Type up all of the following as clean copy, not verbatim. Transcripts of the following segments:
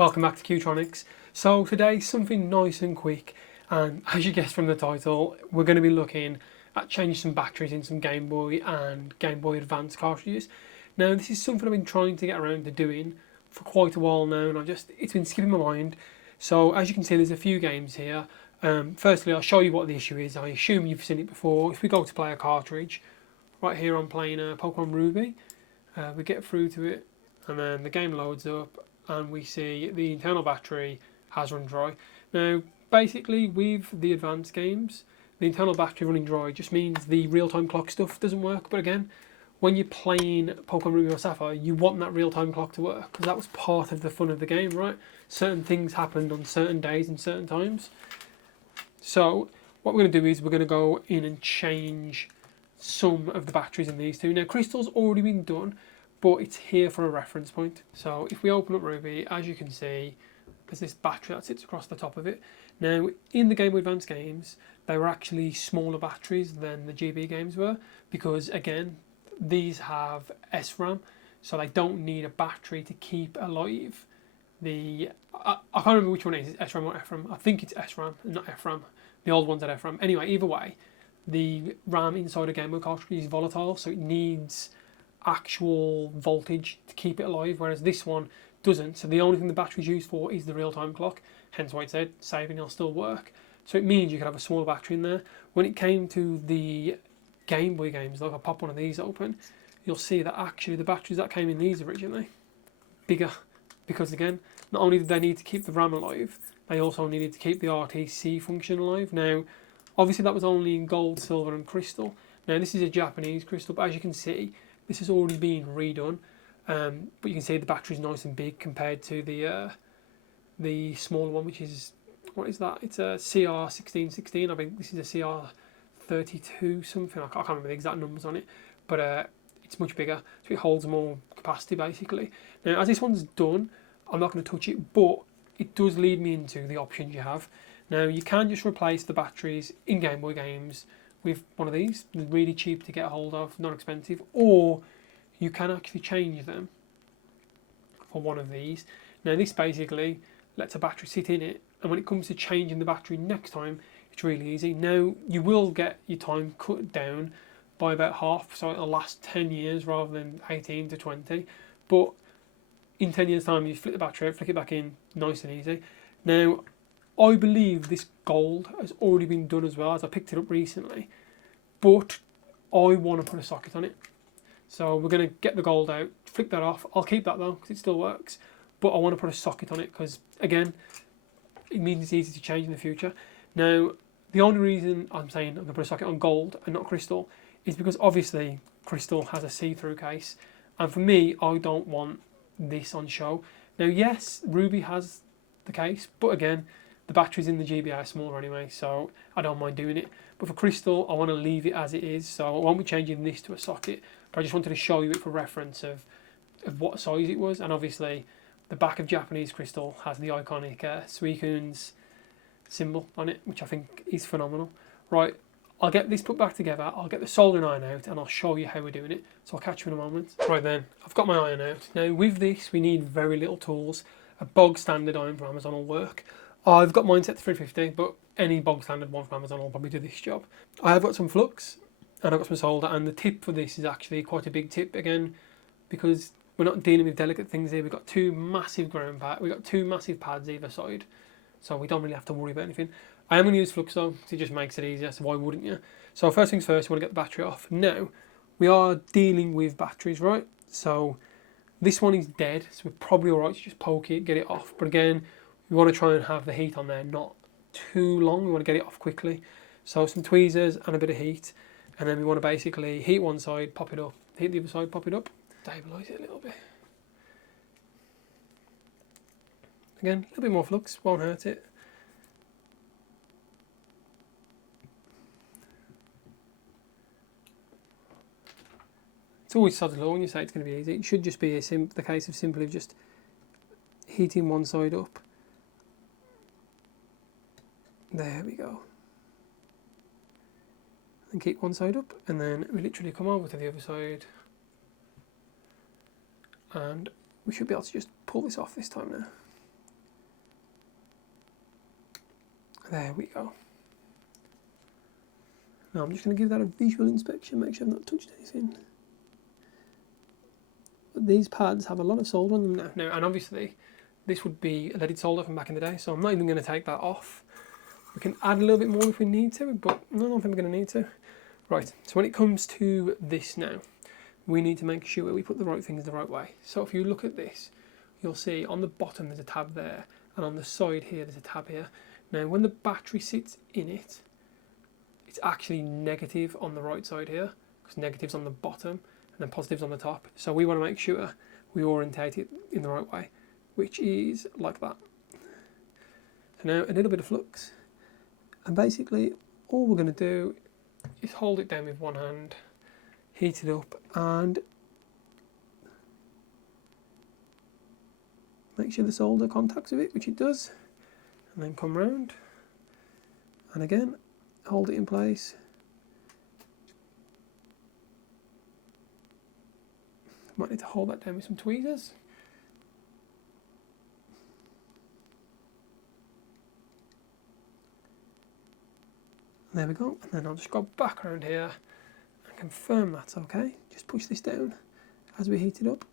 Welcome back to Qtronics. So today something nice and quick, and as you guessed from the title, we're going to be looking at changing some batteries in some Game Boy and Game Boy Advance cartridges. Now this is something I've been trying to get around to doing for quite a while now, and it's been skipping my mind. So as you can see, there's a few games here. Firstly, I'll show you what the issue is. I assume you've seen it before. If we go to play a cartridge, right here I'm playing Pokémon Ruby. We get through to it, and then the game loads up, and we see the internal battery has run dry. Now, basically, with the advanced games, the internal battery running dry just means the real-time clock stuff doesn't work. But again, when you're playing Pokemon Ruby or Sapphire, you want that real-time clock to work, because that was part of the fun of the game, right? Certain things happened on certain days and certain times. So, what we're going to do is we're going to go in and change some of the batteries in these two. Now, Crystal's already been done, but it's here for a reference point. So if we open up Ruby, as you can see, there's this battery that sits across the top of it. Now, in the Game Boy Advance games, they were actually smaller batteries than the GB games were, because again, these have SRAM, so they don't need a battery to keep alive. I can't remember which one it is, it's SRAM or FRAM. I think it's SRAM, not FRAM. The old ones had FRAM. Anyway, either way, the RAM inside a Game Boy cartridge is volatile, so it needs actual voltage to keep it alive, whereas this one doesn't. So the only thing the battery's used for is the real-time clock, hence why it said saving will still work. So it means you could have a smaller battery in there. When it came to the Game Boy games, like I pop one of these open, you'll see that actually the batteries that came in these originally bigger, because again, not only did they need to keep the RAM alive, they also needed to keep the RTC function alive. Now obviously that was only in Gold, Silver and Crystal. Now this is a Japanese Crystal, but as you can see, this has already been redone, but you can see the battery is nice and big compared to the smaller one, which is, what is that? It's a CR1616. I think this is a CR32 something. I can't remember the exact numbers on it, but it's much bigger, so it holds more capacity basically. Now, as this one's done, I'm not going to touch it, but it does lead me into the options you have. Now, you can just replace the batteries in Game Boy games with one of these. They're really cheap to get a hold of, not expensive, or you can actually change them for one of these. Now this basically lets a battery sit in it, and when it comes to changing the battery next time, it's really easy. Now you will get your time cut down by about half, so it'll last 10 years rather than 18 to 20, but in 10 years time you flip the battery out, flick it back in, nice and easy. Now I believe this Gold has already been done as well, as I picked it up recently, but I want to put a socket on it. So we're going to get the Gold out, flick that off. I'll keep that though, because it still works, but I want to put a socket on it, because again, it means it's easy to change in the future. Now, the only reason I'm saying I'm going to put a socket on Gold and not Crystal is because obviously Crystal has a see-through case, and for me, I don't want this on show. Now yes, Ruby has the case, but again, the batteries in the GBA are smaller anyway, so I don't mind doing it. But for Crystal, I want to leave it as it is, so I won't be changing this to a socket, but I just wanted to show you it for reference of what size it was. And obviously, the back of Japanese Crystal has the iconic Suicune's symbol on it, which I think is phenomenal. Right, I'll get this put back together, I'll get the soldering iron out, and I'll show you how we're doing it. So I'll catch you in a moment. Right then, I've got my iron out. Now with this, we need very little tools. A bog standard iron from Amazon will work. I've got mine set to 350, but any bog standard one from Amazon will probably do this job. I have got some flux, and I've got some solder, and the tip for this is actually quite a big tip again, because we're not dealing with delicate things here. We've got two massive ground pads, we've got two massive pads either side, so we don't really have to worry about anything. I am going to use flux though, because it just makes it easier, so why wouldn't you? So first things first, you want to get the battery off. Now, we are dealing with batteries, right? So this one is dead, so we're probably alright to just poke it, get it off, but again, we want to try and have the heat on there not too long. We want to get it off quickly. So some tweezers and a bit of heat, and then we want to basically heat one side, pop it up, heat the other side, pop it up, stabilise it a little bit. Again, a little bit more flux, won't hurt it. It's always sod's law when you say it's going to be easy. It should just be the case of simply just heating one side up. There we go. And keep one side up, and then we literally come over to the other side, and we should be able to just pull this off this time now. There we go. Now I'm just going to give that a visual inspection, make sure I've not touched anything. But these pads have a lot of solder on them now. And obviously this would be a leaded solder from back in the day, so I'm not even going to take that off. We can add a little bit more if we need to, but I don't think we're going to need to. Right, so when it comes to this now, we need to make sure we put the right things the right way. So if you look at this, you'll see on the bottom there's a tab there, and on the side here there's a tab here. Now when the battery sits in it, it's actually negative on the right side here, because negative's on the bottom and then positive's on the top. So we want to make sure we orientate it in the right way, which is like that. So now a little bit of flux, and basically all we're going to do is hold it down with one hand, heat it up, and make sure the solder contacts with it, which it does, and then come round, and again hold it in place. Might need to hold that down with some tweezers. There we go, and then I'll just go back around here and confirm that's okay. Just push this down as we heat it up.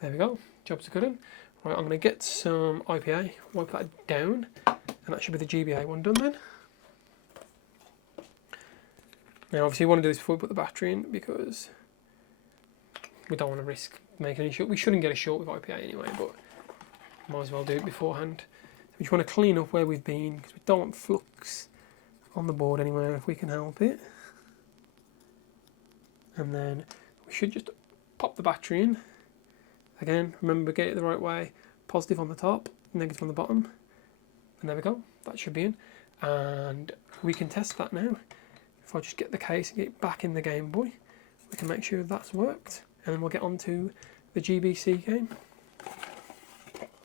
There we go, job's good. Right, I'm going to get some IPA, wipe that down, and that should be the GBA one done then. Now obviously you want to do this before we put the battery in, because we don't want to risk making any short. We shouldn't get a short with IPA anyway, but might as well do it beforehand. So we just want to clean up where we've been, because we don't want flux on the board anywhere if we can help it. And then we should just pop the battery in. Again, remember, get it the right way. Positive on the top, negative on the bottom. And there we go, that should be in. And we can test that now. If I just get the case and get it back in the Game Boy, we can make sure that's worked. And then we'll get on to the GBC game.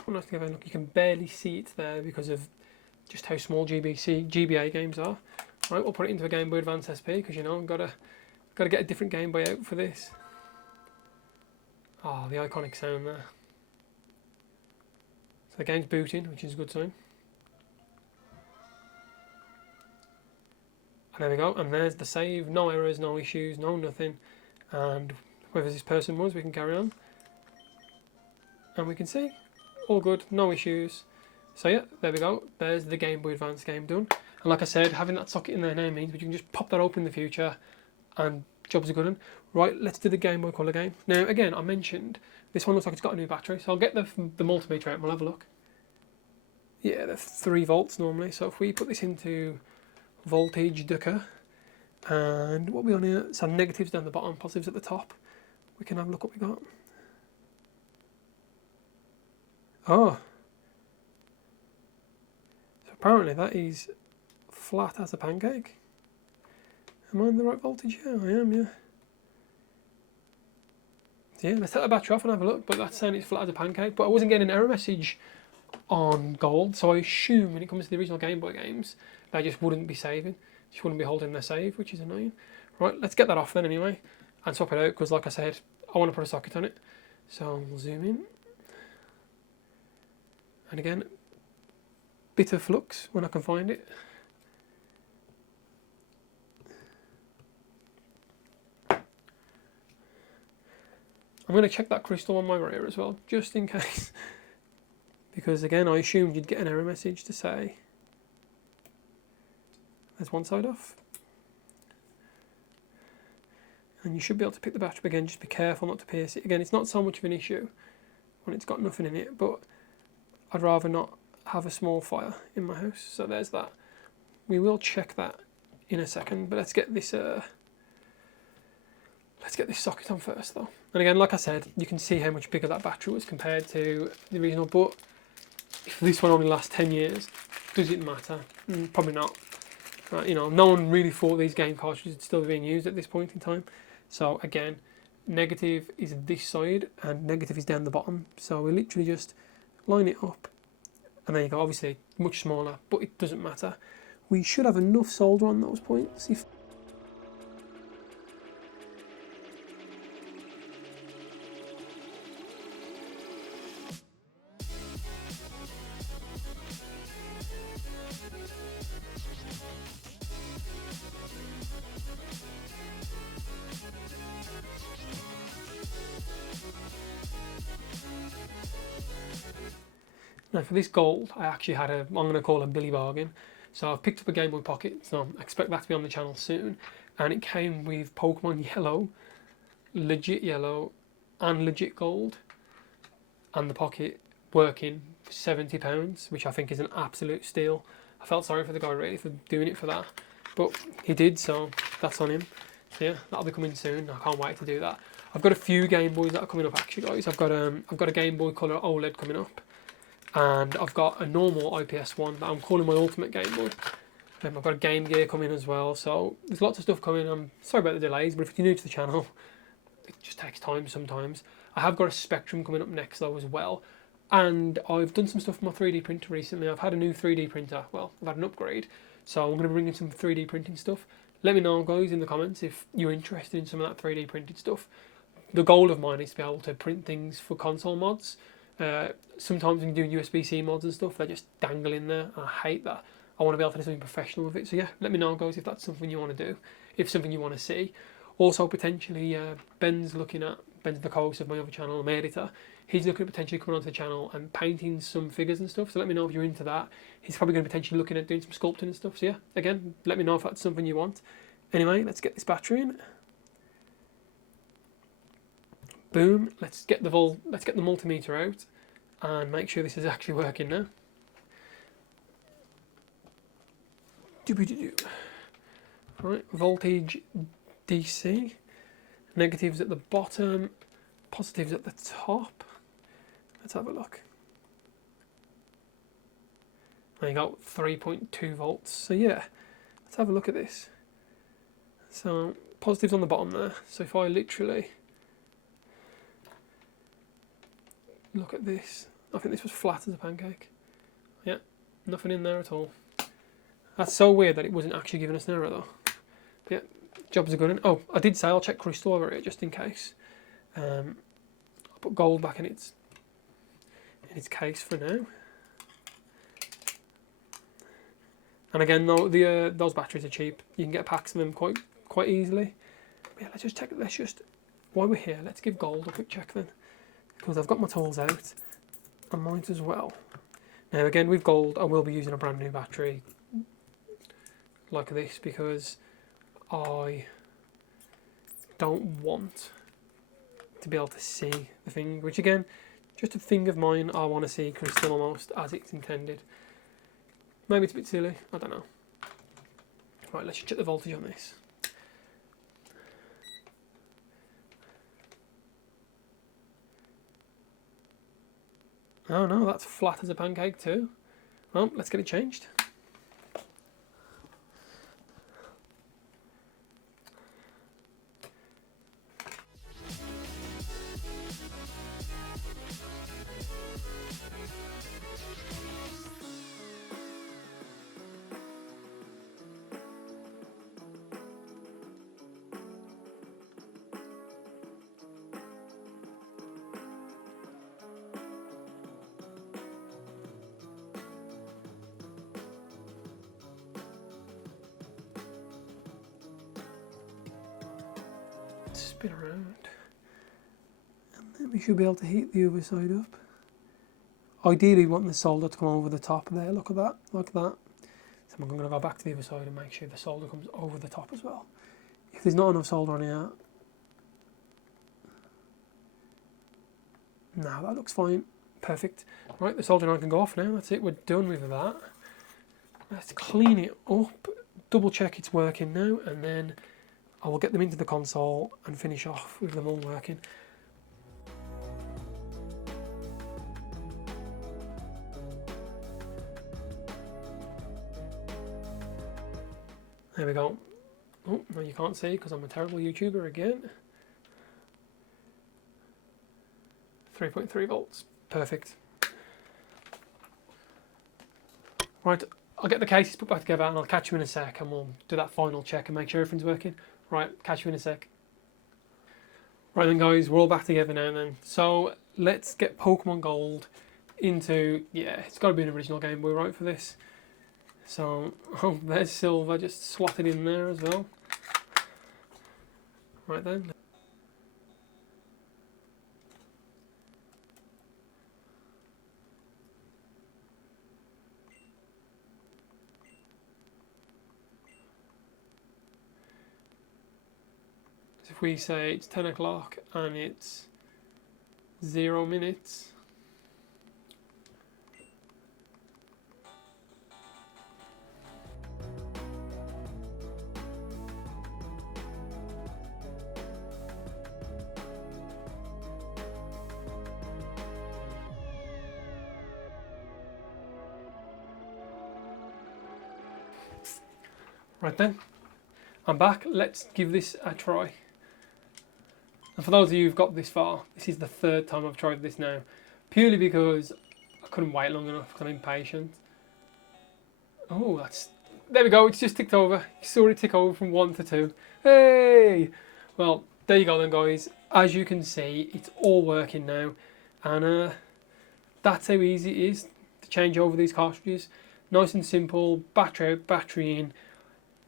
Nice to give a look. You can barely see it there because of just how small GBA games are. Right, we'll put it into a Game Boy Advance SP, because you know I've got to get a different Game Boy out for this. Ah, oh, the iconic sound there. So the game's booting, which is a good sign. And there we go, and there's the save. No errors, no issues, no nothing. And whoever this person was, we can carry on. And we can see, all good, no issues. So yeah, there we go. There's the Game Boy Advance game done. And like I said, having that socket in there now means we can just pop that open in the future, and jobs are good one. Right, let's do the Game Boy Color game. Now again, I mentioned this one looks like it's got a new battery, so I'll get the multimeter out and we'll have a look. Yeah, they're 3 volts normally. So if we put this into voltage ducker, and what we on here, so negatives down the bottom, positives at the top, we can have a look what we got. Oh, so apparently that is flat as a pancake. Am I in the right voltage? Yeah, I am, yeah. So yeah, let's take the battery off and have a look, but that's saying it's flat as a pancake, but I wasn't getting an error message on Gold, so I assume when it comes to the original Game Boy games, they just wouldn't be saving, just wouldn't be holding their save, which is annoying. Right, let's get that off then anyway, and swap it out, because like I said, I want to put a socket on it. So we'll zoom in. And again, bit of flux when I can find it. I'm going to check that crystal on my rear as well, just in case. Because again, I assumed you'd get an error message to say there's one side off. And you should be able to pick the battery up again, just be careful not to pierce it. Again, it's not so much of an issue when it's got nothing in it, but I'd rather not have a small fire in my house. So there's that. We will check that in a second, but let's get this socket on first though. And again, like I said, you can see how much bigger that battery was compared to the original, but if this one only lasts 10 years, does it matter? Probably not. You know, no one really thought these game cartridges would still be being used at this point in time. So again, negative is this side and negative is down the bottom. So we literally just line it up, and there you go. Obviously much smaller, but it doesn't matter. We should have enough solder on those points. Now for this gold, I actually had I'm going to call a Billy bargain. So I've picked up a Game Boy Pocket, so I expect that to be on the channel soon. And it came with Pokemon Yellow, legit yellow, and legit gold, and the pocket working for £70, which I think is an absolute steal. I felt sorry for the guy really for doing it for that, but he did, so that's on him. So yeah, that'll be coming soon. I can't wait to do that. I've got a few Game Boys that are coming up actually, guys. I've got a Game Boy Color OLED coming up, and I've got a normal IPS one that I'm calling my Ultimate Game Boy. I've got a Game Gear coming as well, so there's lots of stuff coming. I'm sorry about the delays, but if you're new to the channel, it just takes time sometimes. I have got a Spectrum coming up next though as well, and I've done some stuff with my 3D printer recently. I've had a new 3D printer, well, I've had an upgrade, so I'm going to bring in some 3D printing stuff. Let me know, guys, in the comments if you're interested in some of that 3D printed stuff. The goal of mine is to be able to print things for console mods. Sometimes when you're doing USB-C mods and stuff, they just dangle in there, and I hate that. I want to be able to do something professional with it. So yeah, let me know, guys, if that's something you want to do, if something you want to see. Also, potentially, Ben's the co-host of my other channel, my editor. He's looking at potentially coming onto the channel and painting some figures and stuff. So let me know if you're into that. He's probably going to potentially looking at doing some sculpting and stuff. So yeah, again, let me know if that's something you want. Anyway, let's get this battery in. Boom. Let's get the multimeter out and make sure this is actually working now. Right, voltage DC, negatives at the bottom, positives at the top. Let's have a look. There you go, 3.2 volts. So yeah, let's have a look at this. So positives on the bottom there. So if I literally look at this, I think this was flat as a pancake. Yeah, nothing in there at all. That's so weird that it wasn't actually giving us an error though. But yeah, jobs are good. Oh, I did say I'll check Crystal over here just in case. I'll put gold back in its case for now. And again, though, those batteries are cheap. You can get packs of them quite easily. But yeah, let's just check. While we're here, let's give gold a quick check then, because I've got my tools out. I might as well. Now again, with gold, I will be using a brand new battery like this because I don't want to be able to see the thing, which again, just a thing of mine. I want to see Crystal almost as it's intended. Maybe it's a bit silly, I don't know. Right, let's check the voltage on this. Oh no, that's flat as a pancake too. Well, let's get it changed. Spin around, and then we should be able to heat the other side up. Ideally, we want the solder to come over the top there. Look at that, like that. So I'm going to go back to the other side and make sure the solder comes over the top as well. If there's not enough solder on here, no, that looks fine. Perfect. Right, the soldering iron can go off now. That's it. We're done with that. Let's clean it up, double check it's working now, and then I will get them into the console and finish off with them all working. There we go. Oh, no, you can't see because I'm a terrible YouTuber again. 3.3 volts. Perfect. Right, I'll get the cases put back together and I'll catch you in a sec and we'll do that final check and make sure everything's working. Right, catch you in a sec. Right then guys, we're all back together now then. So let's get Pokemon Gold into, yeah, it's got to be an original Game Boy, right, for this. So, oh, there's silver just slotted in there as well. Right then. we say it's 10 o'clock and it's 0 minutes. Right then, I'm back. Let's give this a try. And for those of you who've got this far, this is the third time I've tried this now. Purely because I couldn't wait long enough because I'm impatient. Oh, there we go, it's just ticked over. You saw it tick over from 1 to 2. Hey! Well, there you go then guys. As you can see, it's all working now. And that's how easy it is to change over these cartridges. Nice and simple, battery out, battery in.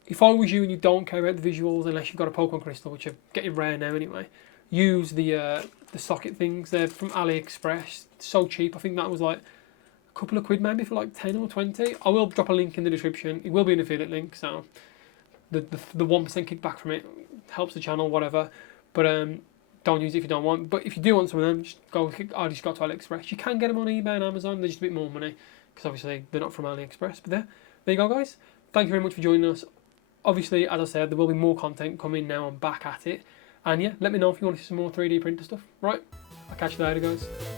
If I was you and you don't care about the visuals, unless you've got a Pokemon Crystal, which are getting rare now anyway, use the socket things. They're from AliExpress. So cheap. I think that was like a couple of quid maybe for like 10 or 20. I will drop a link in the description. It will be an affiliate link, so the 1% kickback from it helps the channel, whatever. But don't use it if you don't want. But if you do want some of them, just go. I just got to AliExpress. You can get them on eBay and Amazon. They're just a bit more money because obviously they're not from AliExpress. But there you go, guys. Thank you very much for joining us. Obviously, as I said, there will be more content coming now. I'm back at it. And yeah, let me know if you want to see some more 3D printer stuff. Right, I'll catch you later, guys.